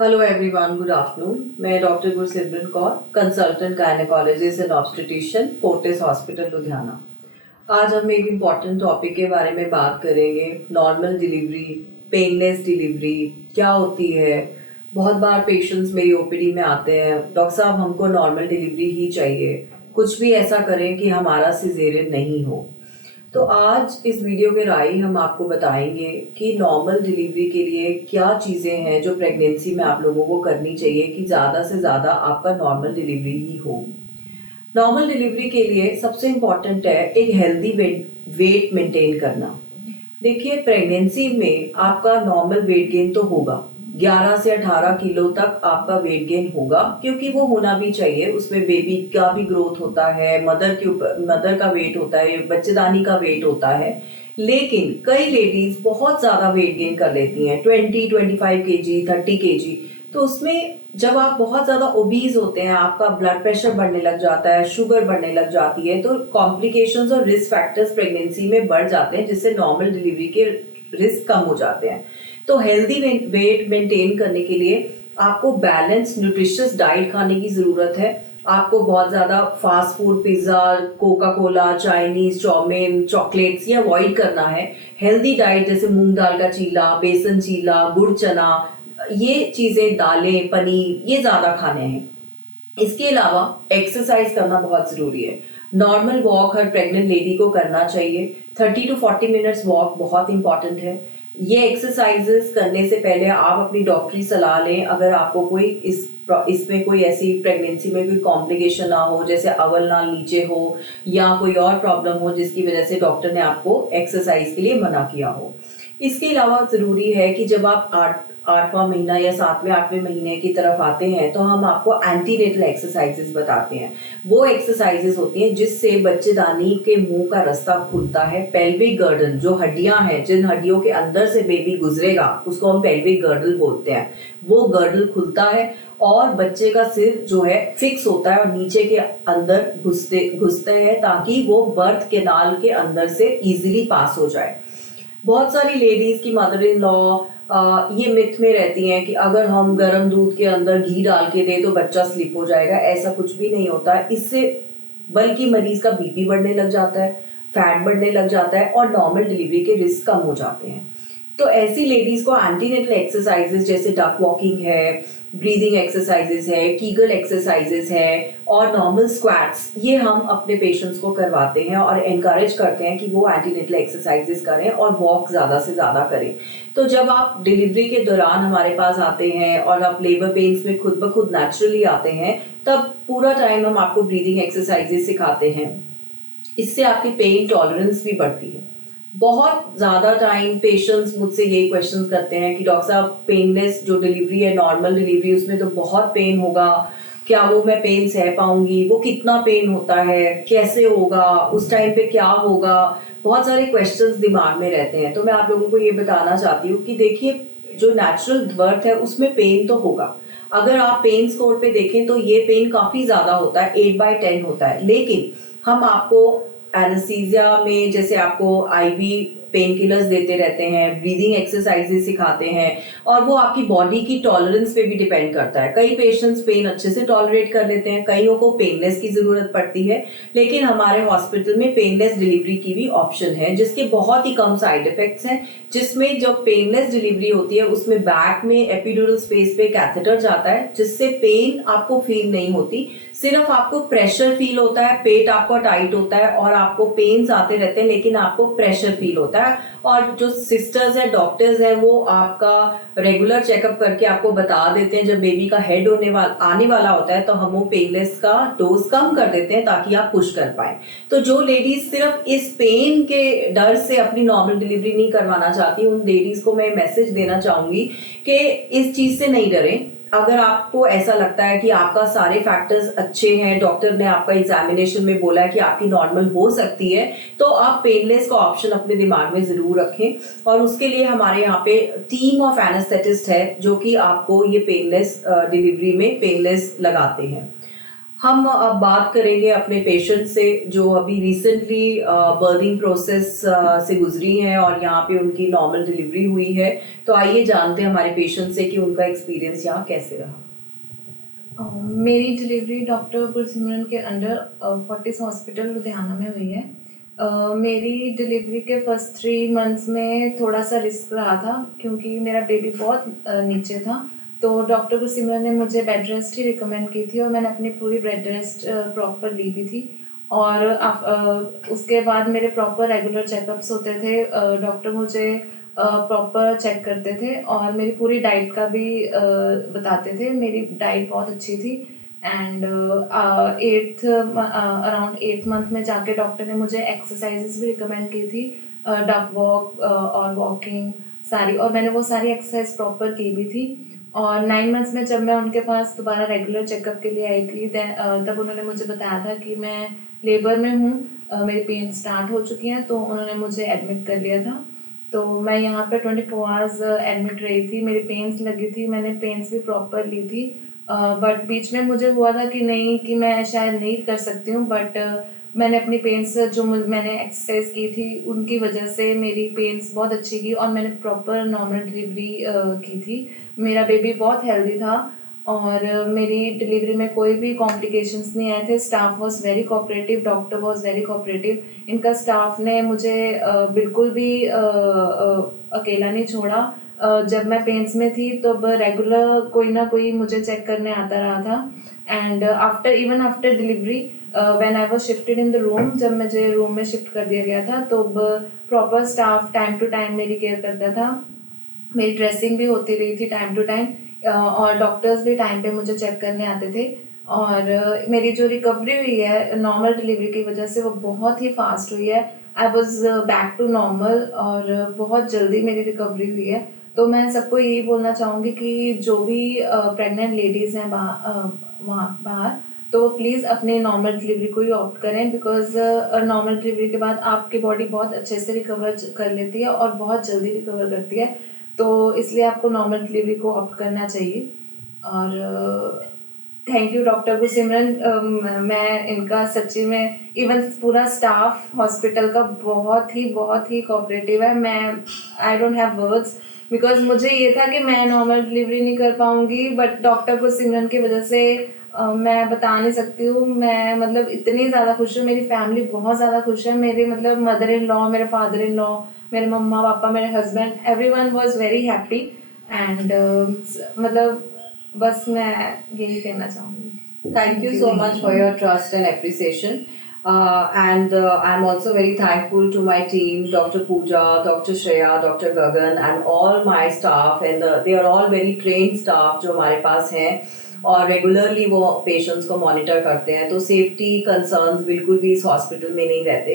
Hello everyone, good afternoon. मैं doctor Gursimran Kaur, consultant gynaecologist and obstetrician, Fortis hospital Ludhiana. आज हम एक इम्पॉर्टेंट टॉपिक के बारे में बात करेंगे। नॉर्मल डिलीवरी, पेनलेस डिलीवरी क्या होती है। बहुत बार पेशेंट्स मेरी ओपीडी में आते हैं, डॉक्टर साहब हमको नॉर्मल डिलीवरी ही चाहिए, कुछ भी ऐसा करें कि हमारा सिजेरियन नहीं हो। तो आज इस वीडियो के राय हम आपको बताएंगे कि नॉर्मल डिलीवरी के लिए क्या चीज़ें हैं जो प्रेगनेंसी में आप लोगों को करनी चाहिए कि ज़्यादा से ज़्यादा आपका नॉर्मल डिलीवरी ही हो। नॉर्मल डिलीवरी के लिए सबसे इम्पॉर्टेंट है एक हेल्दी वेट मेंटेन करना। देखिए, प्रेगनेंसी में आपका नॉर्मल वेट गेन तो होगा, 11 से 18 किलो तक आपका वेट गेन होगा, क्योंकि वो होना भी चाहिए। उसमें बेबी का भी ग्रोथ होता है, मदर का वेट होता है, बच्चेदानी का वेट होता है। लेकिन कई लेडीज बहुत ज्यादा वेट गेन कर लेती हैं, 25 केजी, 30 केजी। तो उसमें जब आप बहुत ज्यादा ओबीज होते हैं, आपका ब्लड प्रेशर बढ़ने लग जाता है, शुगर बढ़ने लग जाती है, तो कॉम्प्लिकेशंस और रिस्क फैक्टर्स प्रेगनेंसी में बढ़ जाते हैं, जिससे नॉर्मल डिलीवरी के रिस्क कम हो जाते हैं। तो हेल्दी वेट मेंटेन करने के लिए आपको बैलेंस न्यूट्रिशियस डाइट खाने की जरूरत है। आपको बहुत ज्यादा fast food, pizza, coca cola, Chinese, chowmein, chocolates ये अवॉइड करना है। हेल्दी डाइट जैसे मूंग दाल का चीला, बेसन चीला, गुड़ चना, ये चीजें, दालें, पनीर, ये ज्यादा खाने हैं। इसके अलावा एक्सरसाइज करना बहुत जरूरी है। नॉर्मल वॉक हर प्रेग्नेंट लेडी को करना चाहिए। 30 to 40 मिनट्स वॉक बहुत इंपॉर्टेंट है। ये एक्सरसाइजेस करने से पहले आप अपनी डॉक्टरी सलाह लें। अगर आपको कोई इसमें कोई ऐसी प्रेगनेंसी में कोई कॉम्प्लिकेशन ना हो, जैसे अवल नाल नीचे हो या कोई और प्रॉब्लम हो जिसकी वजह से डॉक्टर ने आपको एक्सरसाइज के लिए मना किया हो। इसके अलावा जरूरी है कि जब आप आठवां महीना या 7वें-8वें महीने की तरफ आते हैं तो हम आपको एंटीनेटल एक्सरसाइजेस बताते हैं। वो एक्सरसाइजेस होती हैं जिससे बच्चेदानी के मुंह का रास्ता खुलता है। पेल्विक गर्डल, जो हड्डियां हैं, जिन हड्डियों के अंदर से बेबी गुजरेगा, उसको हम पेल्विक गर्डल बोलते हैं। वो गर्डल खुलता है और बच्चे का सिर जो है फिक्स होता है और नीचे के अंदर घुसते हैं, ताकि वो बर्थ कैनाल के अंदर से इजीली पास हो जाए। बहुत सारी लेडीज की मदर इन लॉ ये मिथ में रहती हैं कि अगर हम गर्म दूध के अंदर घी डाल के दें तो बच्चा स्लिप हो जाएगा। ऐसा कुछ भी नहीं होता है। इससे बल्कि मरीज का बीपी बढ़ने लग जाता है, फैट बढ़ने लग जाता है और नॉर्मल डिलीवरी के रिस्क कम हो जाते हैं। तो ऐसी लेडीज को एंटीनेटल एक्सरसाइजेस जैसे डक वॉकिंग है, ब्रीदिंग एक्सरसाइजेस है, कीगल एक्सरसाइजेस है और नॉर्मल स्क्वाट्स, ये हम अपने पेशेंट्स को करवाते हैं और एनकरेज करते हैं कि वो एंटीनेटल एक्सरसाइजेस करें और वॉक ज़्यादा से ज़्यादा करें। तो जब आप डिलीवरी के दौरान हमारे पास आते हैं और आप लेबर पेन्स में खुद ब खुद नेचुरली आते हैं, तब पूरा टाइम हम आपको ब्रीदिंग एक्सरसाइजेस सिखाते हैं। इससे आपकी पेन टॉलरेंस भी बढ़ती है। बहुत ज्यादा टाइम पेशेंट्स मुझसे यही क्वेश्चंस करते हैं कि डॉक्टर साहब, पेनलेस जो डिलीवरी है, नॉर्मल डिलीवरी, उसमें तो बहुत पेन होगा, क्या वो मैं पेन सह पाऊंगी, वो कितना पेन होता है, कैसे होगा, उस टाइम पे क्या होगा। बहुत सारे क्वेश्चंस दिमाग में रहते हैं। तो मैं आप लोगों को ये बताना चाहती हूँ कि देखिए, जो नेचुरल बर्थ है उसमें पेन तो होगा। अगर आप पेन स्कोर पे देखें तो ये पेन काफी ज्यादा होता है, 8/10 होता है। लेकिन हम आपको एनेस्थीसिया में जैसे आपको आईवी पेन किलर्स देते रहते हैं, ब्रीदिंग एक्सरसाइजेस सिखाते हैं और वो आपकी बॉडी की टॉलरेंस पे भी डिपेंड करता है। कई पेशेंट्स पेन अच्छे से टॉलरेट कर लेते हैं, कईयों को पेनलेस की जरूरत पड़ती है। लेकिन हमारे हॉस्पिटल में पेनलेस डिलीवरी की भी ऑप्शन है, जिसके बहुत ही कम साइड इफेक्ट्स हैं। जिसमें जो पेनलेस डिलीवरी होती है उसमें बैक में एपिड्यूरल स्पेस पे कैथेटर जाता है, जिससे पेन आपको फील नहीं होती, सिर्फ आपको प्रेशर फील होता है। पेट आपका टाइट होता है और आपको पेन्स आते रहते हैं, लेकिन आपको प्रेशर फील होता है। और जो सिस्टर्स हैं, डॉक्टर्स हैं, वो आपका रेगुलर चेकअप करके आपको बता देते हैं जब बेबी का हेड आने वाला होता है, तो हम वो पेनलेस का डोज कम कर देते हैं ताकि आप पुश कर पाए। तो जो लेडीज सिर्फ इस पेन के डर से अपनी नॉर्मल डिलीवरी नहीं करवाना चाहती, उन लेडीज को मैं मैसेज देना चाहूंगी कि इस चीज से नहीं डरें। अगर आपको ऐसा लगता है कि आपका सारे फैक्टर्स अच्छे हैं, डॉक्टर ने आपका एग्जामिनेशन में बोला है कि आपकी नॉर्मल हो सकती है, तो आप पेनलेस का ऑप्शन अपने दिमाग में जरूर रखें। और उसके लिए हमारे यहाँ पे टीम ऑफ एनेस्थेटिस्ट है जो कि आपको ये पेनलेस डिलीवरी में पेनलेस लगाते हैं। हम अब बात करेंगे अपने पेशेंट से जो अभी रिसेंटली बर्थिंग प्रोसेस से गुजरी हैं और यहाँ पे उनकी नॉर्मल डिलीवरी हुई है। तो आइए जानते हैं हमारे पेशेंट से कि उनका एक्सपीरियंस यहाँ कैसे रहा। मेरी डिलीवरी डॉक्टर गुरसिमरन के अंडर फोर्टिस हॉस्पिटल लुधियाना में हुई है। मेरी डिलीवरी के फर्स्ट 3 मंथ्स में थोड़ा सा रिस्क रहा था क्योंकि मेरा बेबी बहुत नीचे था। तो डॉक्टर गुरसिमरन ने मुझे बेड रेस्ट ही रिकमेंड की थी और मैंने अपनी पूरी बेड रेस्ट प्रॉपर ली भी थी। और उसके बाद मेरे प्रॉपर रेगुलर चेकअप्स होते थे। डॉक्टर मुझे प्रॉपर चेक करते थे और मेरी पूरी डाइट का भी बताते थे। मेरी डाइट बहुत अच्छी थी एंड अराउंड 8th मंथ में जाके डॉक्टर ने मुझे एक्सरसाइजेस भी रिकमेंड की थी, डक वॉक और वॉकिंग सारी, और मैंने वो सारी एक्सरसाइज प्रॉपर की भी थी। और 9 मंथ्स में जब मैं उनके पास दोबारा रेगुलर चेकअप के लिए आई थी तब उन्होंने मुझे बताया था कि मैं लेबर में हूँ, मेरी पेन स्टार्ट हो चुकी हैं, तो उन्होंने मुझे एडमिट कर लिया था। तो मैं यहाँ पे 24 आवर्स एडमिट रही थी। मेरी पेन्स लगी थी, मैंने पेन्स भी प्रॉपर ली थी। बट बीच में मुझे हुआ था कि नहीं, कि मैं शायद नहीं कर सकती हूँ, बट मैंने अपनी पेन्स जो मैंने एक्सरसाइज की थी उनकी वजह से मेरी पेन्स बहुत अच्छी की और मैंने प्रॉपर नॉर्मल डिलीवरी की थी। मेरा बेबी बहुत हेल्दी था और मेरी डिलीवरी में कोई भी कॉम्प्लिकेशंस नहीं आए थे। Staff was very cooperative, doctor was very cooperative. इनका स्टाफ ने मुझे बिल्कुल भी अकेला नहीं छोड़ा। जब मैं पेन्स में थी तो रेगुलर कोई ना कोई मुझे चेक करने आता रहा था। And after delivery when I was shifted in the room, जब मुझे रूम में शिफ्ट कर दिया गया था तो proper staff time to time मेरी केयर करता था। मेरी ड्रेसिंग भी होती रही थी टाइम टू टाइम और डॉक्टर्स भी टाइम पे मुझे चेक करने आते थे। और मेरी जो रिकवरी हुई है नॉर्मल डिलीवरी की वजह से वो बहुत ही फास्ट हुई है। I was back to normal और बहुत जल्दी मेरी रिकवरी हुई है। तो मैं सबको यही बोलना चाहूँगी कि जो भी प्रेग्नेंट लेडीज़ हैं वहाँ बाहर, तो प्लीज़ अपने नॉर्मल डिलीवरी को ही ऑप्ट करें, बिकॉज नॉर्मल डिलीवरी के बाद आपकी बॉडी बहुत अच्छे से रिकवर कर लेती है और बहुत जल्दी रिकवर करती है। तो इसलिए आपको नॉर्मल डिलीवरी को ऑप्ट करना चाहिए। और थैंक यू डॉक्टर गुरसिमरन। मैं इनका सच्ची में, इवन पूरा स्टाफ हॉस्पिटल का बहुत ही कोऑपरेटिव है। I don't have words, because मुझे ये था कि मैं नॉर्मल डिलीवरी नहीं कर पाऊँगी, बट डॉक्टर गुरसिमरन की वजह से मैं बता नहीं सकती हूँ। मैं मतलब इतनी ज़्यादा खुश हूँ, मेरी फैमिली बहुत ज़्यादा खुश है। मेरे मतलब मदर इन लॉ, मेरे फादर इन लॉ, मेरे मम्मा पापा, मेरे husband, everyone was very happy. And मतलब बस मैं यही कहना चाहूँगी। Thank you so much for your trust and appreciation. And I'm also very thankful to my team, Dr. Pooja, Dr. Shreya, Dr. Gagan, and all my staff. And they are all very trained staff जो हमारे पास हैं और regularly वो patients को monitor करते हैं। तो safety concerns बिल्कुल भी इस हॉस्पिटल में नहीं रहते।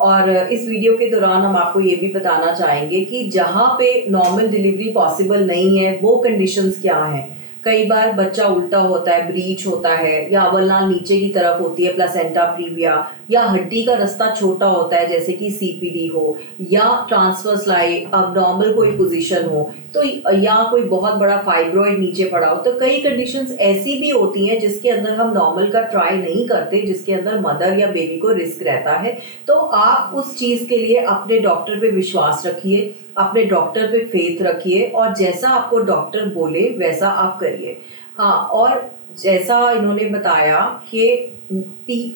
और इस वीडियो के दौरान हम आपको ये भी बताना चाहेंगे कि जहाँ पे नॉर्मल डिलीवरी पॉसिबल नहीं है वो कंडीशंस क्या हैं। कई बार बच्चा उल्टा होता है, ब्रीच होता है, या अवलनाल नीचे की तरफ होती है, प्लासेंटा प्रीविया, या हड्डी का रास्ता छोटा होता है जैसे कि सीपीडी हो, या ट्रांसवर्स लाई अबनॉर्मल कोई पोजीशन हो, तो या कोई बहुत बड़ा फाइब्रॉइड नीचे पड़ा हो। तो कई कंडीशंस ऐसी भी होती हैं जिसके अंदर हम नॉर्मल का ट्राई नहीं करते, जिसके अंदर मदर या बेबी को रिस्क रहता है। तो आप उस चीज़ के लिए अपने डॉक्टर पे विश्वास रखिए, अपने डॉक्टर पे फेथ रखिए और जैसा आपको डॉक्टर बोले वैसा आप करिए। हाँ, और जैसा इन्होंने बताया कि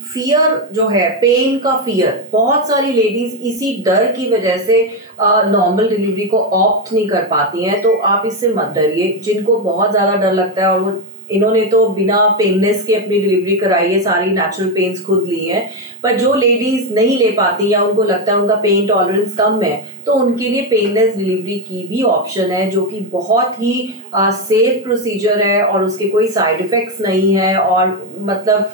फियर जो है, पेन का फियर, बहुत सारी लेडीज इसी डर की वजह से नॉर्मल डिलीवरी को ऑप्ट नहीं कर पाती हैं। तो आप इससे मत डरिए। जिनको बहुत ज़्यादा डर लगता है, और वो इन्होंने तो बिना पेनलेस के अपनी डिलीवरी कराई है, सारी नेचुरल पेन्स खुद ली हैं, पर जो लेडीज नहीं ले पाती या उनको लगता है उनका पेन टॉलरेंस कम है, तो उनके लिए पेनलेस डिलीवरी की भी ऑप्शन है, जो कि बहुत ही सेफ प्रोसीजर है और उसके कोई साइड इफेक्ट्स नहीं है। और मतलब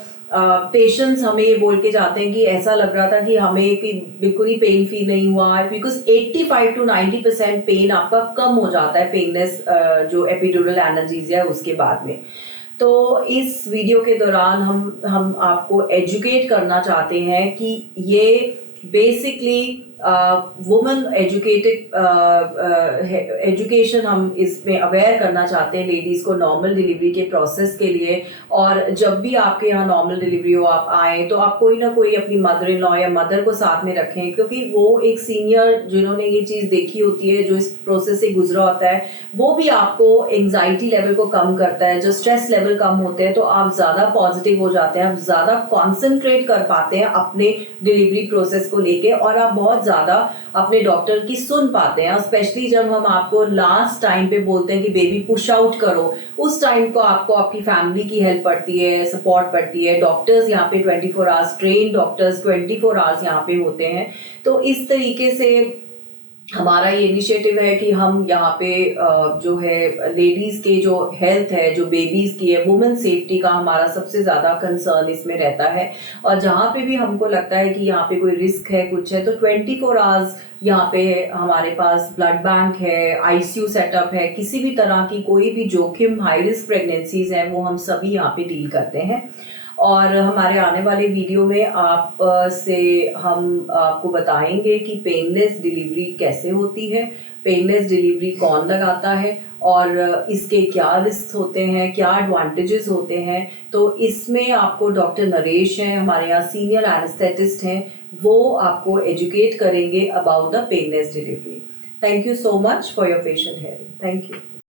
पेशेंट्स हमें ये बोल के जाते हैं कि ऐसा लग रहा था कि हमें कि बिल्कुल ही पेन फील नहीं हुआ है, बिकॉज 85 to 90% पेन आपका कम हो जाता है पेनलेस जो एपिड्यूरल एनाल्जेसिया है उसके बाद में। तो इस वीडियो के दौरान हम आपको एजुकेट करना चाहते हैं कि ये बेसिकली वुमेन एजुकेशन हम इसमें अवेयर करना चाहते हैं लेडीज़ को नॉर्मल डिलीवरी के प्रोसेस के लिए। और जब भी आपके यहाँ नॉर्मल डिलीवरी हो, आप आएँ तो आप कोई ना कोई अपनी मदर इन लॉ या मदर को साथ में रखें, क्योंकि वो एक सीनियर जिन्होंने ये चीज़ देखी होती है, जो इस प्रोसेस से गुजरा होता है, वो भी आपको एंग्जाइटी लेवल को कम करता है। जो स्ट्रेस लेवल कम होते हैं तो आप ज़्यादा पॉजिटिव हो जाते हैं, आप ज़्यादा कॉन्सेंट्रेट कर पाते हैं अपने डिलीवरी प्रोसेस को लेके, और आप बहुत ज़्यादा अपने डॉक्टर की सुन पाते हैं। स्पेशली जब हम आपको लास्ट टाइम पे बोलते हैं कि बेबी पुश आउट करो, उस टाइम को आपको आपकी फैमिली की हेल्प पड़ती है, सपोर्ट पड़ती है। डॉक्टर्स यहाँ पे 24 आवर्स, ट्रेन डॉक्टर्स 24 आवर्स यहाँ पे होते हैं। तो इस तरीके से हमारा ये इनिशिएटिव है कि हम यहाँ पे जो है लेडीज़ के जो हेल्थ है, जो बेबीज़ की है, वुमेन सेफ्टी का हमारा सबसे ज़्यादा कंसर्न इसमें रहता है। और जहाँ पे भी हमको लगता है कि यहाँ पे कोई रिस्क है, कुछ है, तो 24 आवर्स यहाँ पे हमारे पास ब्लड बैंक है, आईसीयू सेटअप है। किसी भी तरह की कोई भी जोखिम, हाई रिस्क प्रेगनेंसीज हैं, वो हम सभी यहाँ पे डील करते हैं। और हमारे आने वाले वीडियो में आप से हम आपको बताएंगे कि पेनलेस डिलीवरी कैसे होती है, पेनलेस डिलीवरी कौन लगाता है, और इसके क्या रिस्क होते हैं, क्या एडवांटेजेस होते हैं। तो इसमें आपको डॉक्टर नरेश हैं, हमारे यहाँ सीनियर एनेस्थेटिस्ट हैं, वो आपको एजुकेट करेंगे about the painless delivery. Thank you so much for your patient hearing. Thank you.